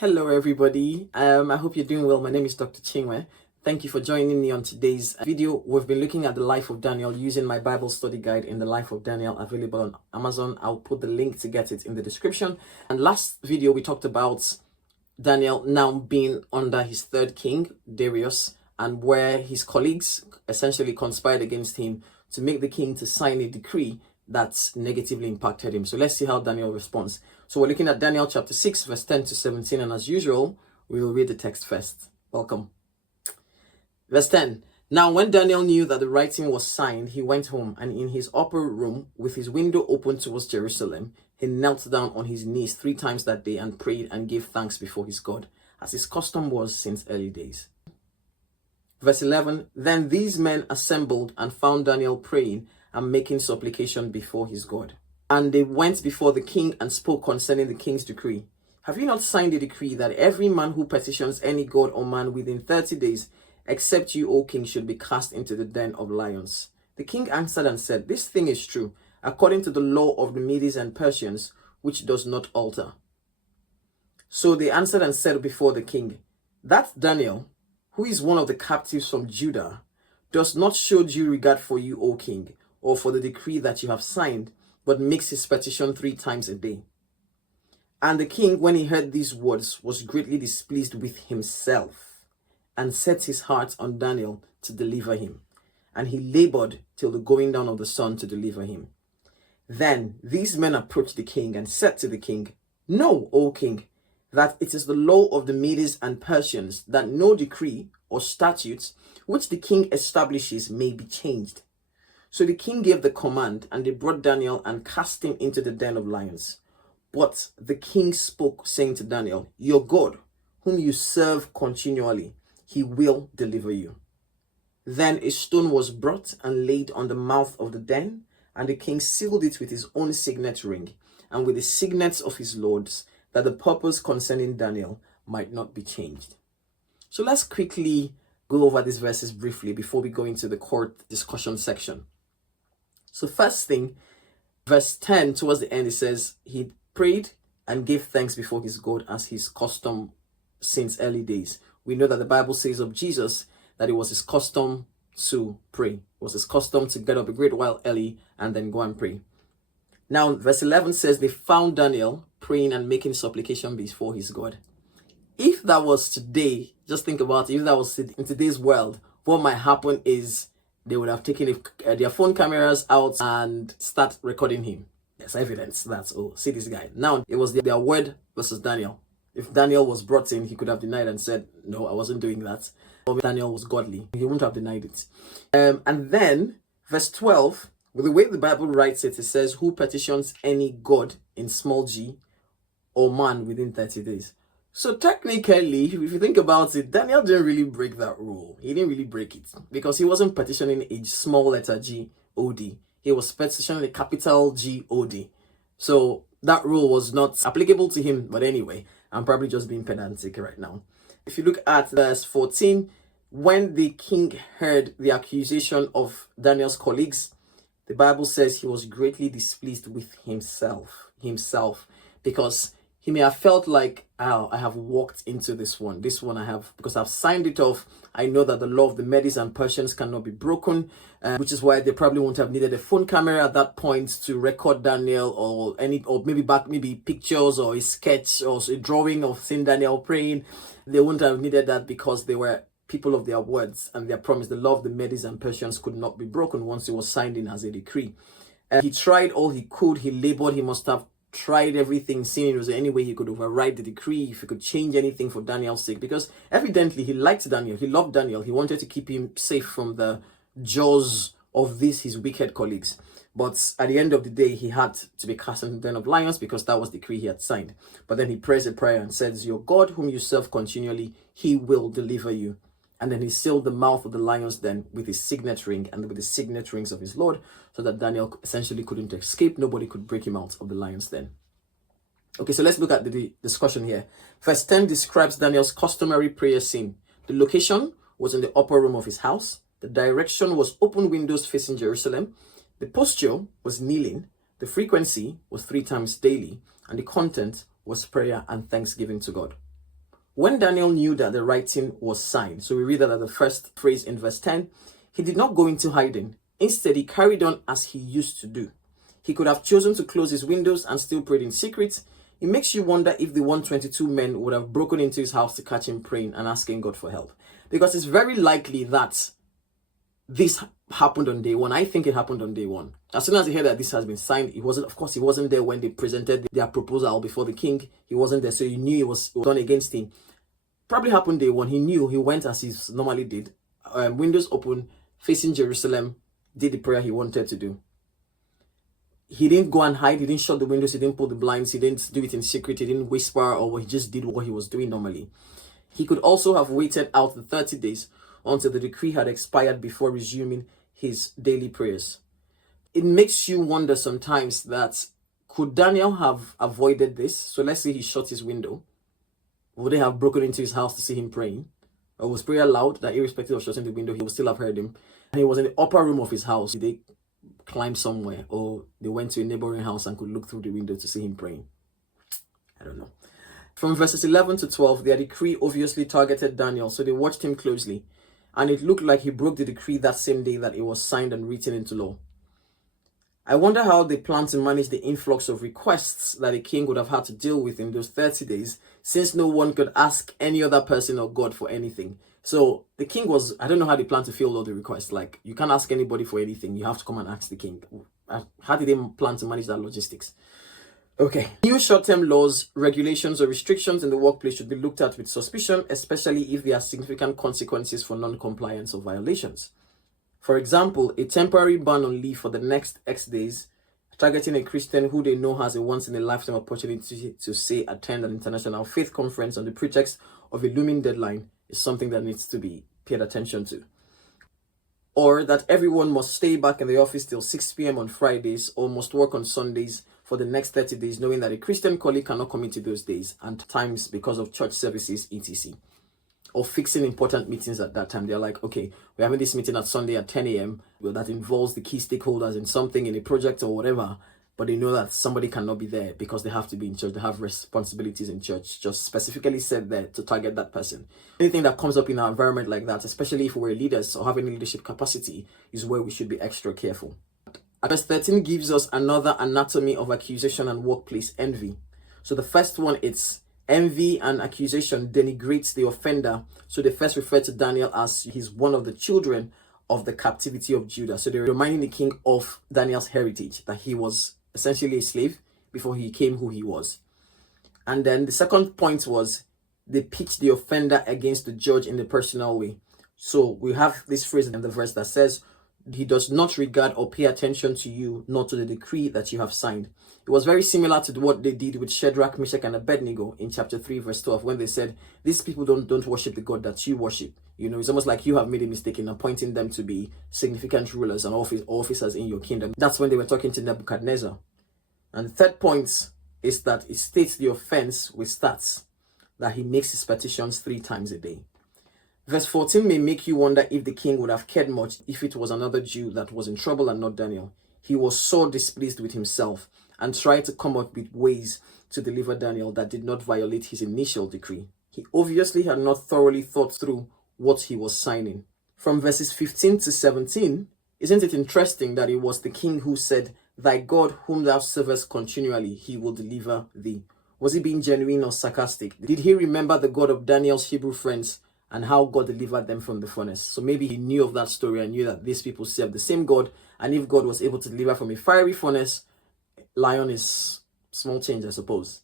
Hello everybody, I hope you're doing well. My name is Dr. Chinwe. Thank you for joining me on today's video. We've been looking at the life of Daniel using my Bible study guide in the life of Daniel, available on Amazon. I'll put the link to get it in the description. And last video we talked about Daniel now being under his third king, Darius, and where his colleagues essentially conspired against him to make the king to sign a decree that's negatively impacted him. So let's see how Daniel responds. So we're looking at Daniel chapter 6, verse 10 to 17. And as usual, we will read the text first. Welcome. Verse 10. Now when Daniel knew that the writing was signed, he went home, and in his upper room, with his window open towards Jerusalem, he knelt down on his knees 3 times that day and prayed and gave thanks before his God, as his custom was since early days. Verse 11. Then these men assembled and found Daniel praying and making supplication before his God. And they went before the king and spoke concerning the king's decree. Have you not signed a decree that every man who petitions any god or man within 30 days, except you, O king, should be cast into the den of lions? The king answered and said, This thing is true, according to the law of the Medes and Persians, which does not alter. So they answered and said before the king, That Daniel, who is one of the captives from Judah, does not show due regard for you, O king, or for the decree that you have signed, but makes his petition 3 times a day. And the king, when he heard these words, was greatly displeased with himself, and set his heart on Daniel to deliver him. And he labored till the going down of the sun to deliver him. Then these men approached the king and said to the king, Know, O king, that it is the law of the Medes and Persians that no decree or statutes which the king establishes may be changed. So the king gave the command, and they brought Daniel and cast him into the den of lions. But the king spoke, saying to Daniel, Your God, whom you serve continually, he will deliver you. Then a stone was brought and laid on the mouth of the den, and the king sealed it with his own signet ring, and with the signets of his lords, that the purpose concerning Daniel might not be changed. So let's quickly go over these verses briefly before we go into the court discussion section. So first thing, verse 10, towards the end, it says, he prayed and gave thanks before his God as his custom since early days. We know that the Bible says of Jesus that it was his custom to pray. It was his custom to get up a great while early and then go and pray. Now, verse 11 says they found Daniel praying and making supplication before his God. If that was today, just think about it, if that was in today's world, what might happen is they would have taken their phone cameras out and start recording him. There's evidence that, oh, see this guy. Now, it was their word versus Daniel. If Daniel was brought in, he could have denied and said, no, I wasn't doing that. Or Daniel was godly. He wouldn't have denied it. And then, verse 12, with the way the Bible writes it, it says, who petitions any god in small g or man within 30 days. So technically, if you think about it, Daniel didn't really break that rule. He didn't really break it because he wasn't petitioning a small letter G-O-D. He was petitioning a capital G-O-D. So that rule was not applicable to him. But anyway, I'm probably just being pedantic right now. If you look at verse 14, when the king heard the accusation of Daniel's colleagues, the Bible says he was greatly displeased with himself, because he may have felt like, oh, I have walked into this one I have, because I've signed it off. I know that the law of the Medes and Persians cannot be broken, which is why they probably won't have needed a phone camera at that point to record Daniel, or maybe pictures or a sketch or a drawing of seeing Daniel praying. They wouldn't have needed that because they were people of their words and their promise. The law of the Medes and Persians could not be broken once it was signed in as a decree. He tried all he could. He labored. He must have tried everything, seeing it was any way he could override the decree, if he could change anything for Daniel's sake, because evidently he liked Daniel, he loved Daniel, he wanted to keep him safe from the jaws of his wicked colleagues. But at the end of the day, he had to be cast into the den of lions because that was the decree he had signed. But then he prays a prayer and says, your God whom you serve continually, he will deliver you. And then he sealed the mouth of the lions then with his signet ring and with the signet rings of his Lord, so that Daniel essentially couldn't escape. Nobody could break him out of the lions then. Okay, so let's look at the discussion here. Verse 10 describes Daniel's customary prayer scene. The location was in the upper room of his house. The direction was open windows facing Jerusalem. The posture was kneeling. The frequency was 3 times daily. And the content was prayer and thanksgiving to God. When Daniel knew that the writing was signed, so we read that at the first phrase in verse 10, he did not go into hiding. Instead, he carried on as he used to do. He could have chosen to close his windows and still prayed in secret. It makes you wonder if the 122 men would have broken into his house to catch him praying and asking God for help. Because it's very likely that this happened on day one. I think it happened on day one. As soon as he heard that this has been signed, he wasn't there when they presented their proposal before the king. He wasn't there, so he knew it was done against him. Probably happened day one. He knew. He went as he normally did. Windows open, facing Jerusalem, did the prayer he wanted to do. He didn't go and hide. He didn't shut the windows. He didn't pull the blinds. He didn't do it in secret. He didn't whisper, or he just did what he was doing normally. He could also have waited out the 30 days until the decree had expired before resuming his daily prayers. It makes you wonder sometimes that could Daniel have avoided this? So let's say he shut his window. Would they have broken into his house to see him praying? Or was prayer loud that irrespective of shutting the window, he would still have heard him? And he was in the upper room of his house. Did they climb somewhere, or they went to a neighboring house and could look through the window to see him praying? I don't know. From verses 11 to 12, their decree obviously targeted Daniel, so they watched him closely. And it looked like he broke the decree that same day that it was signed and written into law. I wonder how they plan to manage the influx of requests that a king would have had to deal with in those 30 days, since no one could ask any other person or God for anything. So the king was, I don't know how they plan to fill all the requests. Like, you can't ask anybody for anything. You have to come and ask the king. How did they plan to manage that logistics? Okay. New short-term laws, regulations, or restrictions in the workplace should be looked at with suspicion, especially if there are significant consequences for non-compliance or violations. For example, a temporary ban on leave for the next X days, targeting a Christian who they know has a once-in-a-lifetime opportunity to, say, attend an international faith conference on the pretext of a looming deadline, is something that needs to be paid attention to. Or that everyone must stay back in the office till 6 p.m. on Fridays, or must work on Sundays for the next 30 days, knowing that a Christian colleague cannot come into those days and times because of church services, etc. Or fixing important meetings at that time. They're like, okay, we're having this meeting at Sunday at 10 a.m. that involves the key stakeholders in something, in a project or whatever, but they know that somebody cannot be there because they have to be in church. They have responsibilities in church, just specifically said there to target that person. Anything that comes up in our environment like that, especially if we're leaders or have any leadership capacity, is where we should be extra careful. Verse 13 gives us another anatomy of accusation and workplace envy. So the first one, it's envy and accusation denigrates the offender. So they first refer to Daniel as he's one of the children of the captivity of Judah. So they're reminding the king of Daniel's heritage, that he was essentially a slave before he became who he was. And then the second point was they pitch the offender against the judge in a personal way. So we have this phrase in the verse that says, he does not regard or pay attention to you, nor to the decree that you have signed. It was very similar to what they did with Shadrach, Meshach, and Abednego in chapter 3, verse 12, when they said, these people don't worship the God that you worship. You know, it's almost like you have made a mistake in appointing them to be significant rulers and officers in your kingdom. That's when they were talking to Nebuchadnezzar. And the third point is that it states the offense with stats, that he makes his petitions 3 times a day. Verse 14 may make you wonder if the king would have cared much if it was another Jew that was in trouble and not Daniel. He was so displeased with himself and tried to come up with ways to deliver Daniel that did not violate his initial decree. He obviously had not thoroughly thought through what he was signing. From verses 15 to 17, isn't it interesting that it was the king who said, thy God whom thou servest continually, he will deliver thee? Was he being genuine or sarcastic? Did he remember the God of Daniel's Hebrew friends and how God delivered them from the furnace? So maybe he knew of that story and knew that these people serve the same God, and if God was able to deliver from a fiery furnace, lion is small change, I suppose.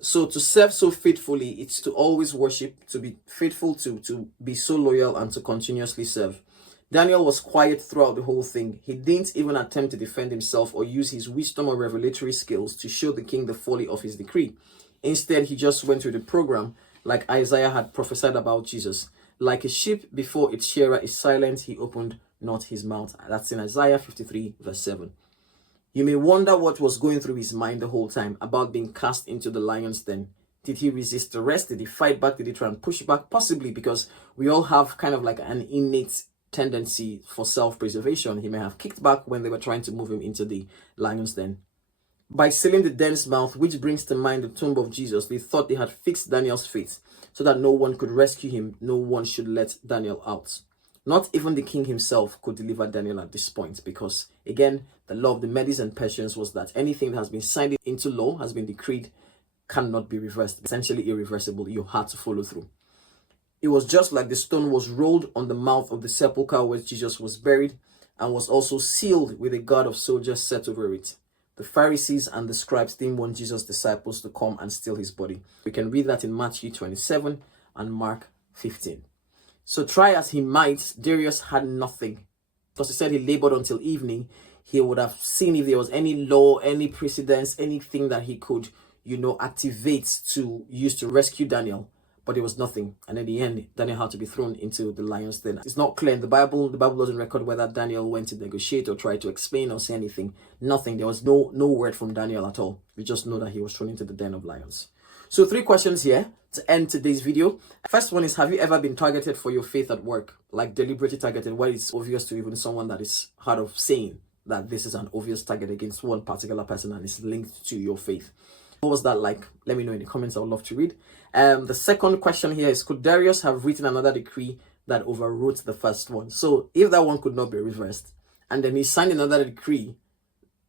So to serve so faithfully, it's to always worship, to be faithful, to be so loyal, and to continuously serve. Daniel was quiet throughout the whole thing. He didn't even attempt to defend himself or use his wisdom or revelatory skills to show the king the folly of his decree. Instead, he just went through the program like Isaiah had prophesied about Jesus. Like a sheep before its shearer is silent, he opened not his mouth. That's in Isaiah 53 verse 7. You may wonder what was going through his mind the whole time about being cast into the lion's den. Did he resist arrest? Did he fight back? Did he try and push back? Possibly, because we all have kind of like an innate tendency for self-preservation. He may have kicked back when they were trying to move him into the lion's den. By sealing the den's mouth, which brings to mind the tomb of Jesus, they thought they had fixed Daniel's fate so that no one could rescue him, no one should let Daniel out. Not even the king himself could deliver Daniel at this point because, again, the law of the Medes and Persians was that anything that has been signed into law, has been decreed, cannot be reversed. Essentially irreversible. You had to follow through. It was just like the stone was rolled on the mouth of the sepulchre where Jesus was buried and was also sealed with a guard of soldiers set over it. The Pharisees and the scribes didn't want Jesus' disciples to come and steal his body. We can read that in Matthew 27 and Mark 15. So try as he might, Darius had nothing. Because he said he labored until evening. He would have seen if there was any law, any precedence, anything that he could, activate to use to rescue Daniel. But there was nothing. And in the end, Daniel had to be thrown into the lion's den. It's not clear in the Bible. The Bible doesn't record whether Daniel went to negotiate or try to explain or say anything. Nothing. There was no word from Daniel at all. We just know that he was thrown into the den of lions. So 3 questions here to end today's video. First one is, have you ever been targeted for your faith at work? Like deliberately targeted, where it's obvious to even someone that is hard of saying that this is an obvious target against one particular person and is linked to your faith. What was that like? Let me know in the comments. I would love to read. The second question here is, could Darius have written another decree that overwrote the first one? So if that one could not be reversed, and then he signed another decree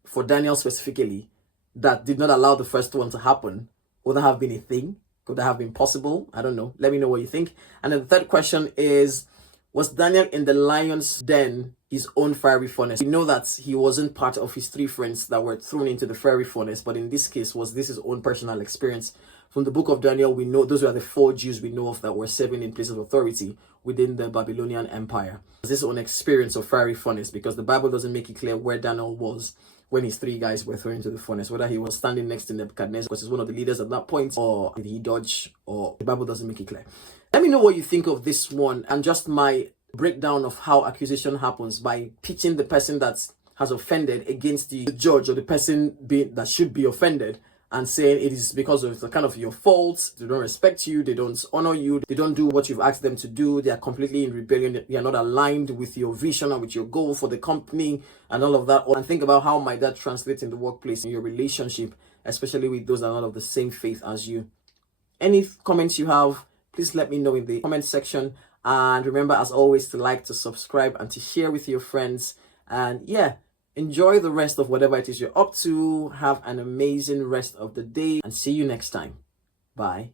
for Daniel specifically that did not allow the first one to happen, would that have been a thing? Could that have been possible? I don't know. Let me know what you think. And then the third question is, was Daniel in the lion's den his own fiery furnace? We know that he wasn't part of his 3 friends that were thrown into the fiery furnace, but in this case, was this his own personal experience? From the book of Daniel, we know those were the 4 Jews we know of that were serving in places of authority within the Babylonian Empire. Was this own experience of fiery furnace? Because the Bible doesn't make it clear where Daniel was when his 3 guys were thrown into the furnace, whether he was standing next to Nebuchadnezzar because he's one of the leaders at that point, or did he dodge, or the Bible doesn't make it clear. Let me know what you think of this one and just my breakdown of how accusation happens by pitching the person that has offended against the judge or the person that should be offended and saying it is because of the kind of your fault. They don't respect you, they don't honor you, they don't do what you've asked them to do, they are completely in rebellion, they are not aligned with your vision and with your goal for the company and all of that. And think about how might that translate in the workplace, in your relationship, especially with those that are not of the same faith as you. Any comments you have, please let me know in the comment section. And remember, as always, to like, to subscribe, and to share with your friends. And yeah, enjoy the rest of whatever it is you're up to. Have an amazing rest of the day and see you next time. Bye.